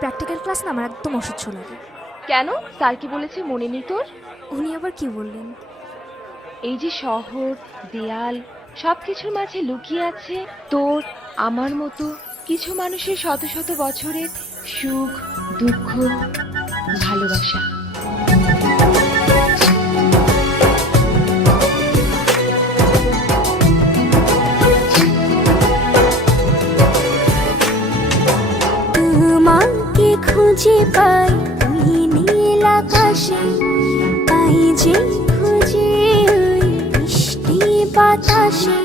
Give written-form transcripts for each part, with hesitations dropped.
Practical class না আমার একদম অসহ্য লাগে। কেন? স্যার কি বলেছে মনে নেই তোর? উনি আবার কি বললেন? এই যে শহর, দেয়াল, সবকিছুর মাঝে লুকিয়ে আছে তোর আমার মতো কিছু মানুষের শত শত বছরের সুখ, দুঃখ, ভালোবাসা। তোমাকে খুঁজে পাই ওই নীল আকাশে, পাই যে খুঁজে ওই বৃষ্টি বাতাসে।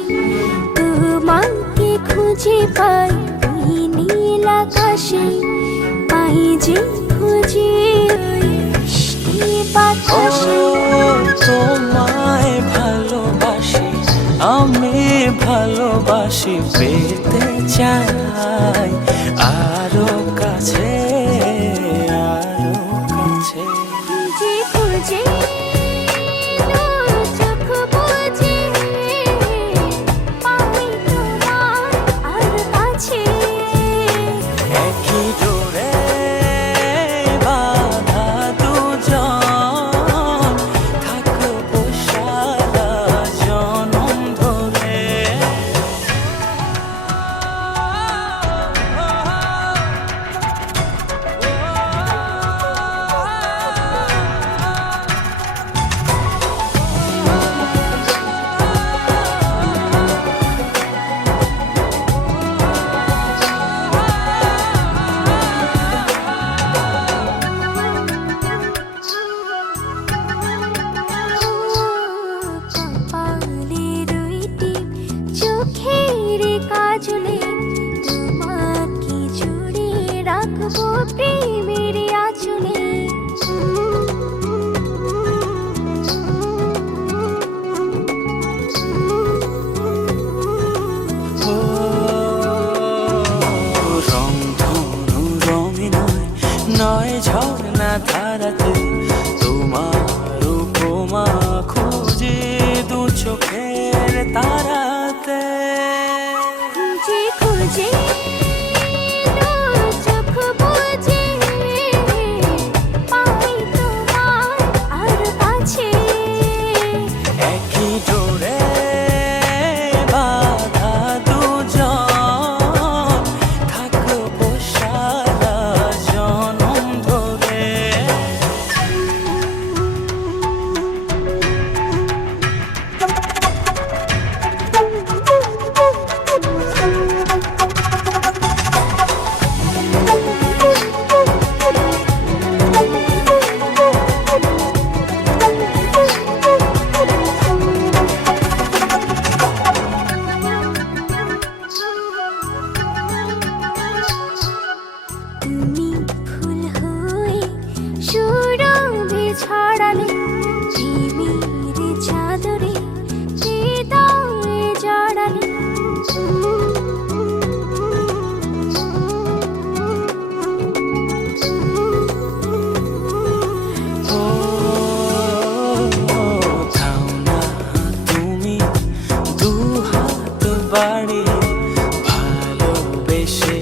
তোমাকে খুঁজে পাই ওই নীল আকাশে, পাই যে খুঁজে ওই বৃষ্টি বাতাসে। তোমায় ভালোবাসি, আমি ভালোবাসি, পেতে চাই আরো কাছে, আরো কাছে। খুঁজে খুঁজে চোখ বুজে পাই তোমার আর কাছে। একই ডোরে বাঁধা দুজন, থাকবো সারা জনম ধরে। কপালে দুইটি চোখের কাজলে, তোমাকে জুড়ে রাখবো প্রেমের আঁচলে। ও রংধনু রঙে নয়, নয় ঝর্ণা ধারাতে, তোমার উপমা খুঁজে দু চোখের তারাতে। খুঁজে খুঁজে চোখ বুজে পাই তোমার আর কাছে। একই ডোরে বাঁধা দুজন, থাকবো সারা জনম ধরে। তুমি ফুল হয়ে সুরভি ছড়ালে, প্রেমের চাদরে হৃদয়ে জড়ালে। ও থাও না তুমি দু হাত বাড়িয়ে, ভালোবেসে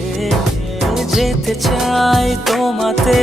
যেতে চাই তোমাতে।